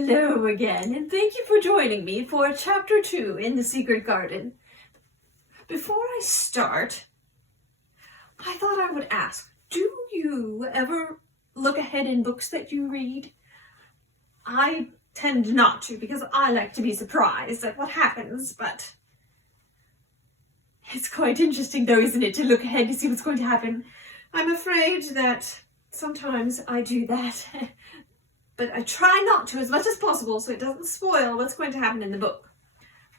Hello again, and thank you for joining me for Chapter 2 in The Secret Garden. Before I start, I thought I would ask, do you ever look ahead in books that you read? I tend not to, because I like to be surprised at what happens, but it's quite interesting though, isn't it, to look ahead to see what's going to happen. I'm afraid that sometimes I do that. But I try not to as much as possible so it doesn't spoil what's going to happen in the book.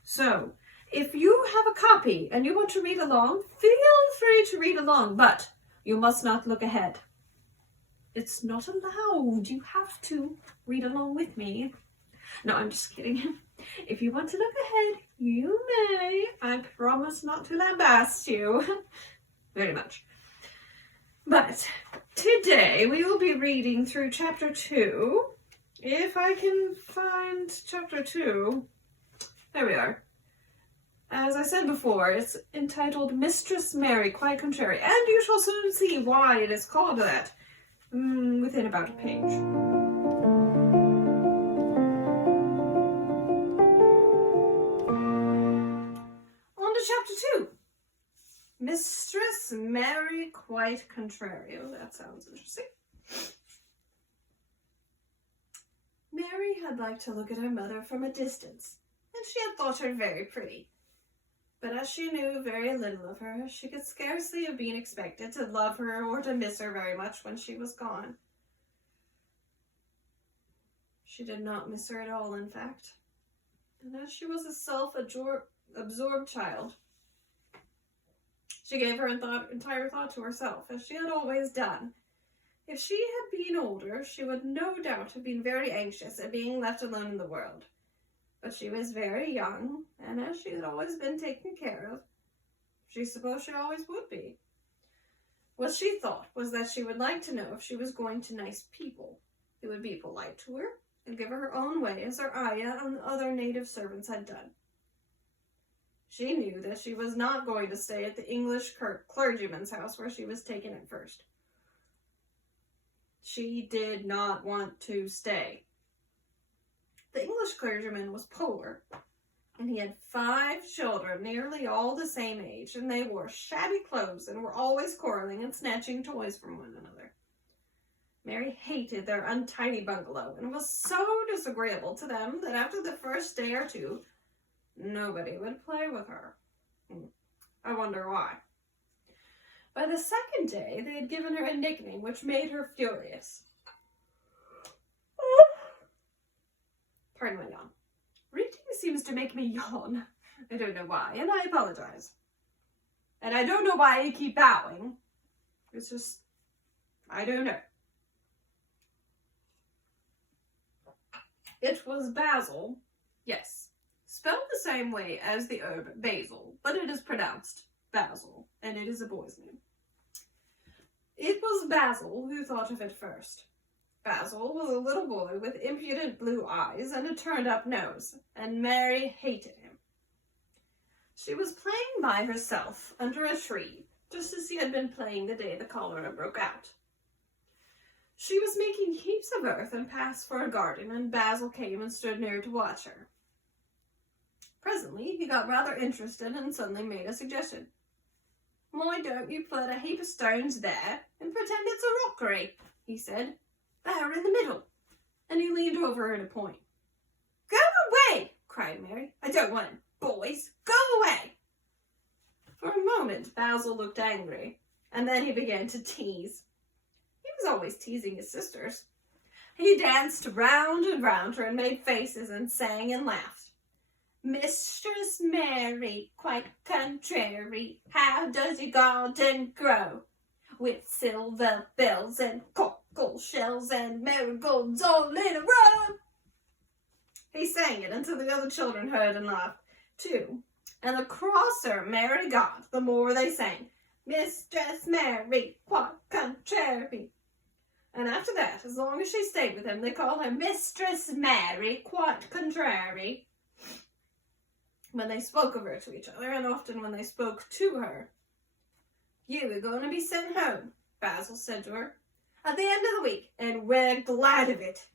So, if you have a copy and you want to read along, feel free to read along, but you must not look ahead. It's not allowed. You have to read along with me. No, I'm just kidding. If you want to look ahead, you may. I promise not to lambast you. Very much. But today we will be reading through Chapter 2. If I can find Chapter 2. There we are. As I said before, it's entitled Mistress Mary, Quite Contrary. And you shall soon see why it is called that within about a page. On to Chapter 2. Mistress Mary, Quite Contrary. Oh, that sounds interesting. Mary had liked to look at her mother from a distance, and she had thought her very pretty. But as she knew very little of her, she could scarcely have been expected to love her or to miss her very much when she was gone. She did not miss her at all, in fact. And as she was a self-absorbed child, she gave her entire thought to herself, as she had always done. If she had been older, she would no doubt have been very anxious at being left alone in the world. But she was very young, and as she had always been taken care of, she supposed she always would be. What she thought was that she would like to know if she was going to nice people, who would be polite to her and give her her own way, as her ayah and the other native servants had done. She knew that she was not going to stay at the English clergyman's house where she was taken at first. She did not want to stay. The English clergyman was poor, and he had 5 children, nearly all the same age, and they wore shabby clothes and were always quarreling and snatching toys from one another. Mary hated their untidy bungalow, and was so disagreeable to them that after the first day or two, nobody would play with her. I wonder why. By the second day, they had given her a nickname which made her furious. Pardon my yawn. Reading seems to make me yawn. I don't know why, and I apologize. And I don't know why I keep bowing. It's just, I don't know. It was Basil. Yes. Spelled the same way as the herb basil, but it is pronounced Basil, and it is a boy's name. It was Basil who thought of it first. Basil was a little boy with impudent blue eyes and a turned-up nose, and Mary hated him. She was playing by herself under a tree, just as she had been playing the day the cholera broke out. She was making heaps of earth and paths for a garden, and Basil came and stood near to watch her. Presently, he got rather interested and suddenly made a suggestion. "Why don't you put a heap of stones there and pretend it's a rockery?" he said. "There in the middle." And he leaned over her to point. "Go away!" cried Mary. "I don't want it, boys. Go away!" For a moment, Basil looked angry, and then he began to tease. He was always teasing his sisters. He danced round and round her and made faces and sang and laughed. "Mistress Mary, quite contrary, how does your garden grow? With silver bells and cockle shells and marigolds all in a row." He sang it until the other children heard and laughed, too. And the crosser Mary got, the more they sang, "Mistress Mary, quite contrary." And after that, as long as she stayed with him, they called her Mistress Mary, quite contrary, when they spoke of her to each other, and often when they spoke to her. "You are going to be sent home," Basil said to her, "at the end of the week, and we're glad of it."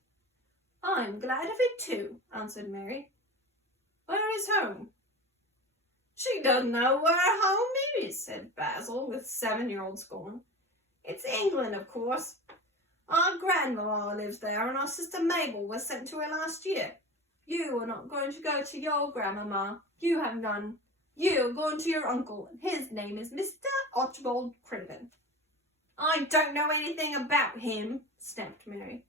I'm glad of it too, answered Mary. Where is home? She doesn't know where home is, said Basil with 7-year-old scorn. It's England, of course. Our grandmama lives there, and our sister Mabel was sent to her last year. You are not going to go to your grandmama. You have none. You are going to your uncle, and his name is Mr. Archibald Craven. I don't know anything about him, snapped Mary.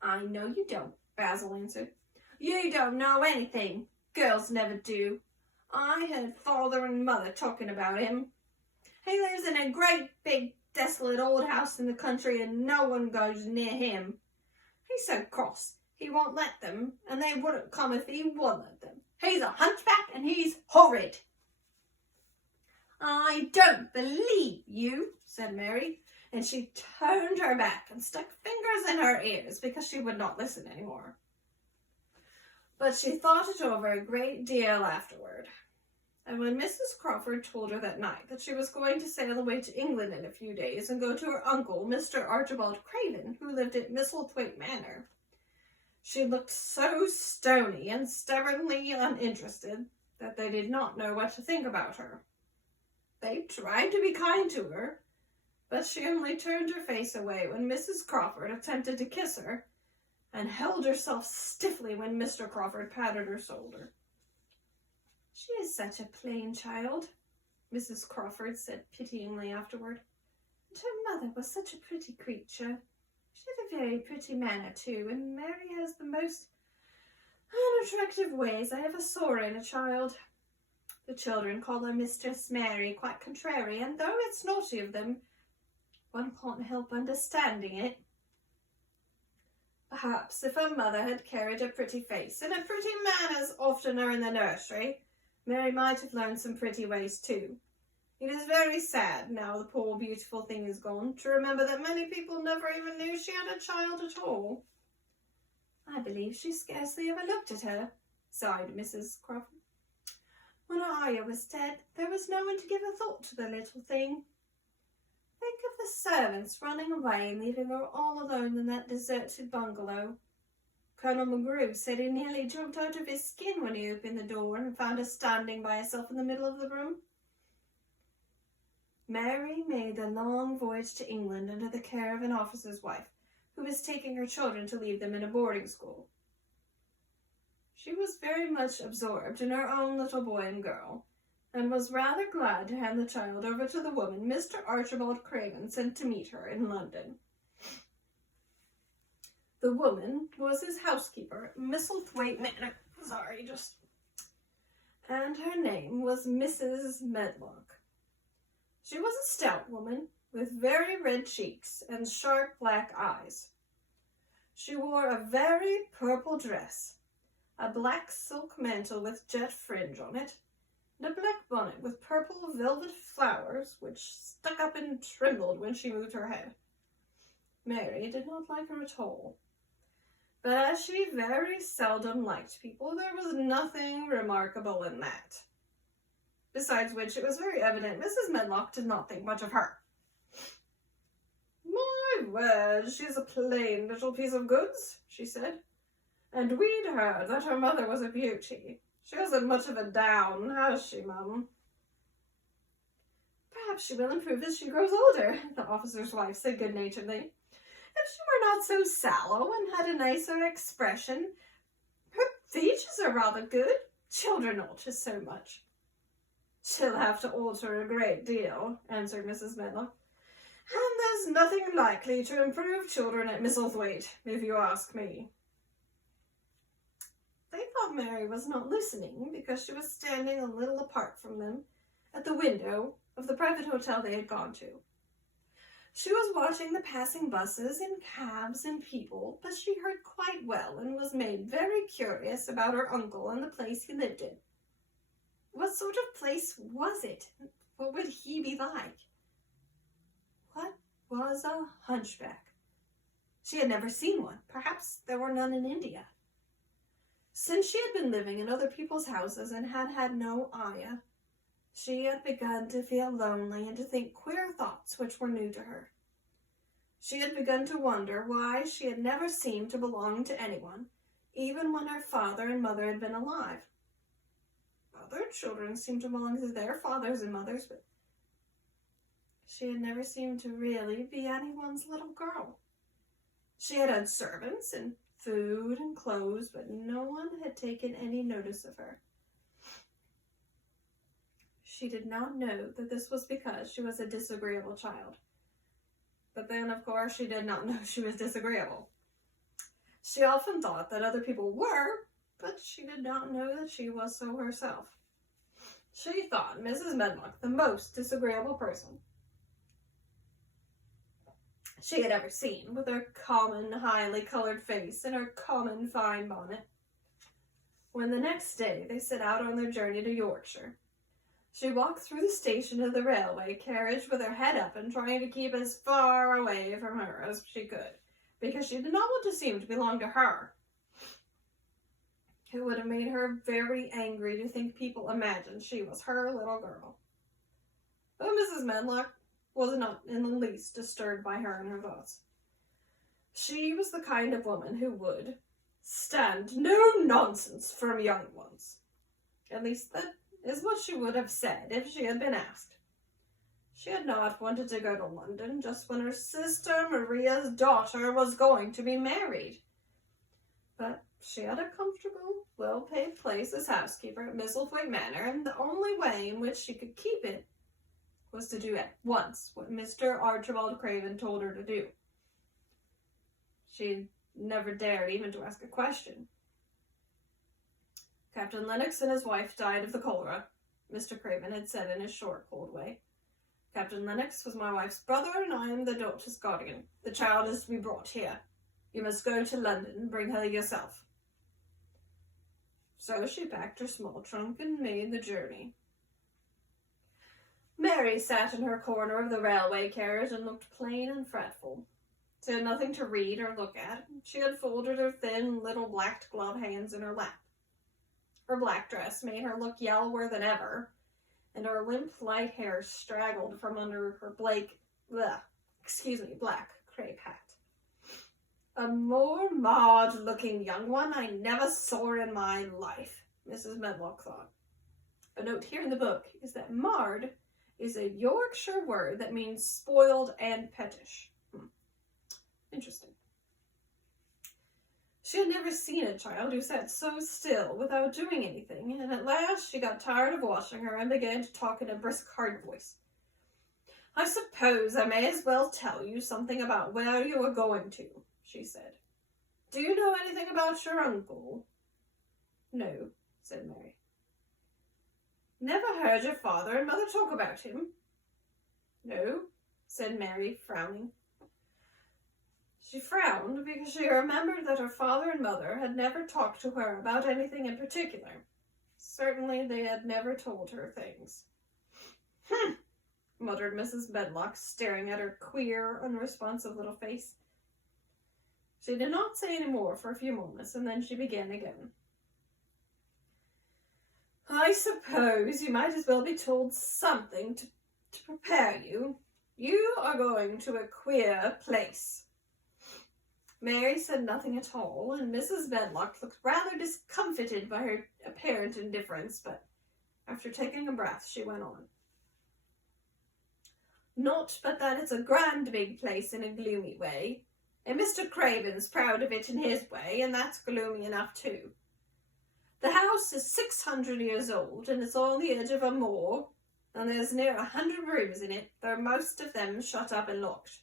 I know you don't, Basil answered. You don't know anything. Girls never do. I heard father and mother talking about him. He lives in a great big desolate old house in the country and no one goes near him. He's so cross he won't let them, and they wouldn't come if he would let them. He's a hunchback and he's horrid. I don't believe you, said Mary, and she turned her back and stuck fingers in her ears because she would not listen anymore. But she thought it over a great deal afterward. And when Mrs. Crawford told her that night that she was going to sail away to England in a few days and go to her uncle, Mr. Archibald Craven, who lived at Misselthwaite Manor, she looked so stony and stubbornly uninterested that they did not know what to think about her. They tried to be kind to her, but she only turned her face away when Mrs. Crawford attempted to kiss her and held herself stiffly when Mr. Crawford patted her shoulder. She is such a plain child, Mrs. Crawford said pityingly afterward. And her mother was such a pretty creature. She had a very pretty manner too, and Mary has the most unattractive ways I ever saw in a child. The children call her Mistress Mary, quite contrary, and though it's naughty of them, one can't help understanding it. Perhaps if her mother had carried a pretty face and a pretty manners oftener in the nursery, Mary might have learned some pretty ways too. It is very sad, now the poor beautiful thing is gone, to remember that many people never even knew she had a child at all. I believe she scarcely ever looked at her, sighed Mrs. Crawford. When Arya was dead, there was no one to give a thought to the little thing. Think of the servants running away and leaving her all alone in that deserted bungalow. Colonel McGrew said he nearly jumped out of his skin when he opened the door and found her standing by herself in the middle of the room. Mary made the long voyage to England under the care of an officer's wife, who was taking her children to leave them in a boarding school. She was very much absorbed in her own little boy and girl, and was rather glad to hand the child over to the woman Mr. Archibald Craven sent to meet her in London. The woman was his housekeeper at Misselthwaite Manor, and her name was Mrs. Medlock. She was a stout woman with very red cheeks and sharp black eyes. She wore a very purple dress, a black silk mantle with jet fringe on it, and a black bonnet with purple velvet flowers which stuck up and trembled when she moved her head. Mary did not like her at all, but as she very seldom liked people, there was nothing remarkable in that. Besides which, it was very evident Mrs. Medlock did not think much of her. My word, she's a plain little piece of goods, she said. And we'd heard that her mother was a beauty. She hasn't much of a down, has she, Mum? Perhaps she will improve as she grows older, the officer's wife said good-naturedly. If she were not so sallow and had a nicer expression, her features are rather good. Children alter so much. She'll have to alter a great deal, answered Mrs. Medlock. And there's nothing likely to improve children at Misselthwaite, if you ask me. They thought Mary was not listening because she was standing a little apart from them at the window of the private hotel they had gone to. She was watching the passing buses and cabs and people, but she heard quite well and was made very curious about her uncle and the place he lived in. What sort of place was it? What would he be like? What was a hunchback? She had never seen one. Perhaps there were none in India. Since she had been living in other people's houses and had had no ayah, she had begun to feel lonely and to think queer thoughts which were new to her. She had begun to wonder why she had never seemed to belong to anyone, even when her father and mother had been alive. Other children seemed to belong to their fathers and mothers, but she had never seemed to really be anyone's little girl. She had had servants and food and clothes, but no one had taken any notice of her. She did not know that this was because she was a disagreeable child. But then, of course, she did not know she was disagreeable. She often thought that other people were, but she did not know that she was so herself. She thought Mrs. Medlock the most disagreeable person she had ever seen, with her common, highly colored face and her common fine bonnet. When the next day they set out on their journey to Yorkshire, she walked through the station of the railway carriage with her head up and trying to keep as far away from her as she could, because she did not want to seem to belong to her. It would have made her very angry to think people imagined she was her little girl. But Mrs. Medlock was not in the least disturbed by her and her thoughts. She was the kind of woman who would stand no nonsense from young ones. At least that is what she would have said if she had been asked. She had not wanted to go to London just when her sister Maria's daughter was going to be married. But she had a comfortable, well-paid place as housekeeper at Misselthwaite Manor, and the only way in which she could keep it was to do at once what Mr. Archibald Craven told her to do. She never dared even to ask a question. Captain Lennox and his wife died of the cholera, Mr. Craven had said in his short, cold way. Captain Lennox was my wife's brother, and I am the daughter's guardian. The child is to be brought here. You must go to London and bring her yourself. So she packed her small trunk and made the journey. Mary sat in her corner of the railway carriage and looked plain and fretful. She had nothing to read or look at. She had folded her thin, little black gloved hands in her lap. Her black dress made her look yellower than ever, and her limp, light hair straggled from under her black crepe hat. A more marred-looking young one I never saw in my life, Mrs. Medlock thought. A note here in the book is that marred is a Yorkshire word that means spoiled and pettish. Interesting. She had never seen a child who sat so still without doing anything, and at last she got tired of watching her and began to talk in a brisk, hard voice. I suppose I may as well tell you something about where you are going to, she said. Do you know anything about your uncle? No, said Mary. Never heard your father and mother talk about him? No, said Mary, frowning. She frowned because she remembered that her father and mother had never talked to her about anything in particular. Certainly they had never told her things. Muttered Mrs. Medlock, staring at her queer, unresponsive little face. She did not say any more for a few moments, and then she began again. I suppose you might as well be told something to prepare you. You are going to a queer place. Mary said nothing at all, and Mrs. Medlock looked rather discomfited by her apparent indifference, but after taking a breath, she went on. Not but that it's a grand big place in a gloomy way, and Mr. Craven's proud of it in his way, and that's gloomy enough too. The house is 600 years old, and it's on the edge of a moor, and there's near 100 rooms in it, though most of them shut up and locked.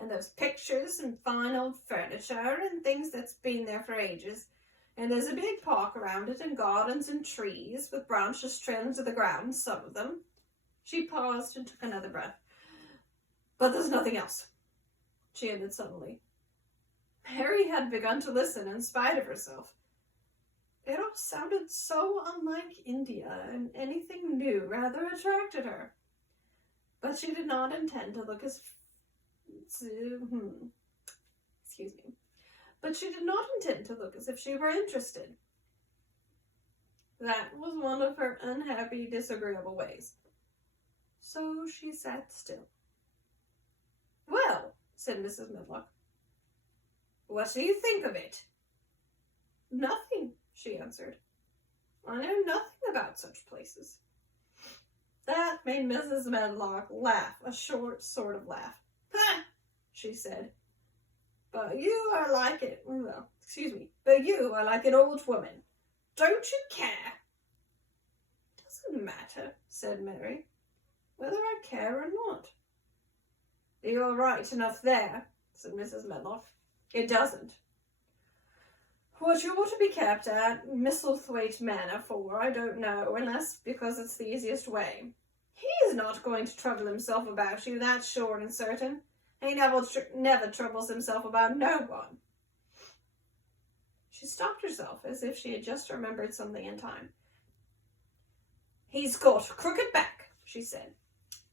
And there's pictures and fine old furniture and things that's been there for ages, and there's a big park around it and gardens and trees with branches trailing to the ground, some of them. She paused and took another breath. But there's nothing else, she ended suddenly. Mary had begun to listen in spite of herself. It all sounded so unlike India, and anything new rather attracted her. But she did not intend to look as But she did not intend to look as if she were interested. That was one of her unhappy, disagreeable ways. So she sat still. Well, said Mrs. Medlock. What do you think of it? Nothing, she answered. I know nothing about such places. That made Mrs. Medlock laugh, a short sort of laugh. Ha! She said. But you are like it. Well, excuse me. But you are like an old woman. Don't you care? Doesn't matter, said Mary, whether I care or not. You're right enough there, said Mrs. Medlock. It doesn't. What you ought to be kept at Misselthwaite Manor for, I don't know, unless because it's the easiest way. He's not going to trouble himself about you, that's sure and certain. He never troubles himself about no one. She stopped herself as if she had just remembered something in time. He's got a crooked back, she said.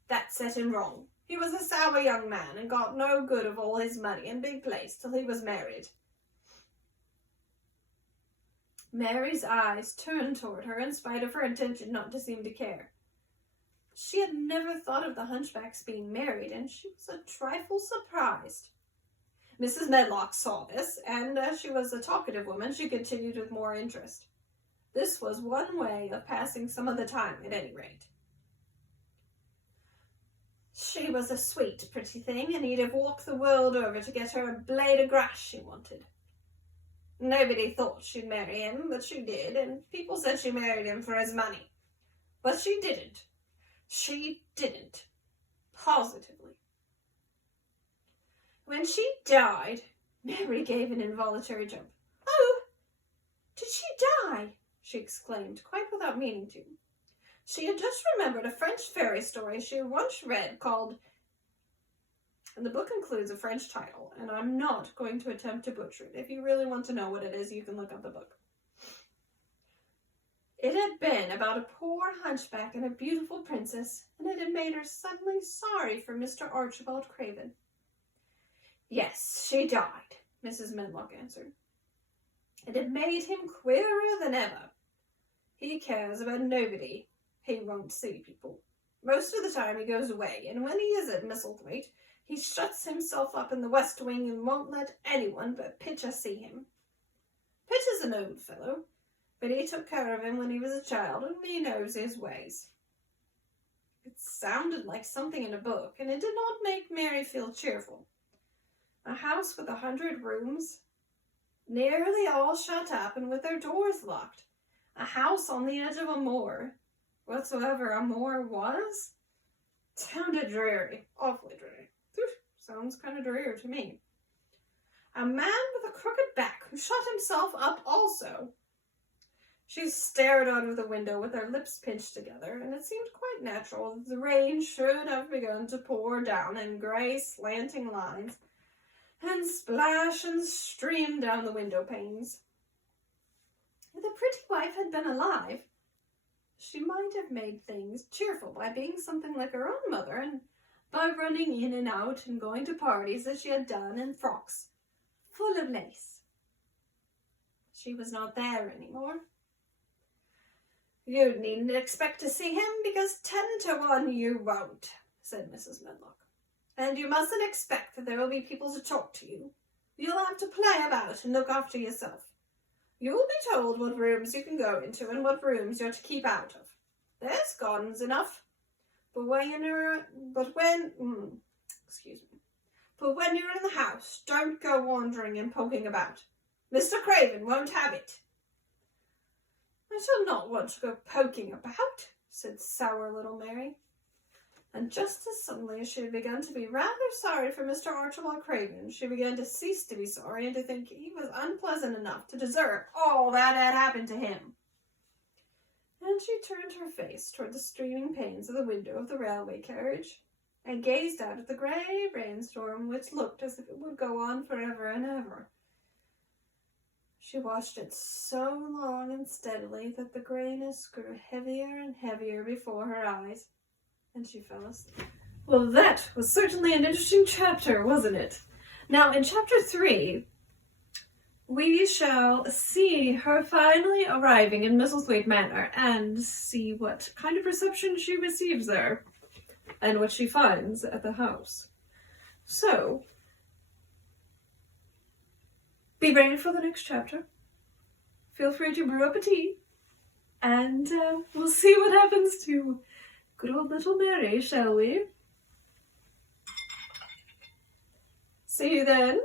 That set him wrong. He was a sour young man and got no good of all his money and big place till he was married. Mary's eyes turned toward her in spite of her intention not to seem to care. She had never thought of the hunchback's being married, and she was a trifle surprised. Mrs. Medlock saw this, and as she was a talkative woman, she continued with more interest. This was one way of passing some of the time, at any rate. She was a sweet, pretty thing, and he'd have walked the world over to get her a blade of grass she wanted. Nobody thought she'd marry him, but she did, and people said she married him for his money. But she didn't. She didn't. Positively. When she died, Mary gave an involuntary jump. Oh, did she die? She exclaimed, quite without meaning to. She had just remembered a French fairy story she had once read called, and the book includes a French title, and I'm not going to attempt to butcher it. If you really want to know what it is, you can look up the book. It had been about a poor hunchback and a beautiful princess, and it had made her suddenly sorry for Mr. Archibald Craven. Yes, she died, Mrs. Medlock answered. It had made him queerer than ever. He cares about nobody. He won't see people. Most of the time he goes away, and when he is at Misselthwaite, he shuts himself up in the west wing and won't let anyone but Pitcher see him. Pitcher's an old fellow, but he took care of him when he was a child, and he knows his ways. It sounded like something in a book, and it did not make Mary feel cheerful. A house with 100 rooms, nearly all shut up and with their doors locked. A house on the edge of a moor, whatsoever a moor was. Sounded dreary, awfully dreary. Sounds kind of dreary to me. A man with a crooked back who shut himself up also. She stared out of the window with her lips pinched together, and it seemed quite natural that the rain should have begun to pour down in grey slanting lines and splash and stream down the window panes. If the pretty wife had been alive, she might have made things cheerful by being something like her own mother, and by running in and out and going to parties as she had done in frocks full of lace. She was not there anymore. You needn't expect to see him, because 10 to 1 you won't, said Mrs. Medlock. And you mustn't expect that there will be people to talk to you. You'll have to play about and look after yourself. You will be told what rooms you can go into and what rooms you're to keep out of. There's gardens enough. But when you're in the house, don't go wandering and poking about. Mr. Craven won't have it. I shall not want to go poking about, said sour little Mary. And just as suddenly as she had begun to be rather sorry for Mr. Archibald Craven, she began to cease to be sorry and to think he was unpleasant enough to deserve all that had happened to him. And she turned her face toward the streaming panes of the window of the railway carriage, and gazed out at the grey rainstorm, which looked as if it would go on forever and ever. She watched it so long and steadily that the greyness grew heavier and heavier before her eyes, and she fell asleep. Well, that was certainly an interesting chapter, wasn't it? Now, in chapter 3, we shall see her finally arriving in Misselthwaite Manor and see what kind of reception she receives there and what she finds at the house. So, be ready for the next chapter. Feel free to brew up a tea. And we'll see what happens to good old little Mary, shall we? See you then.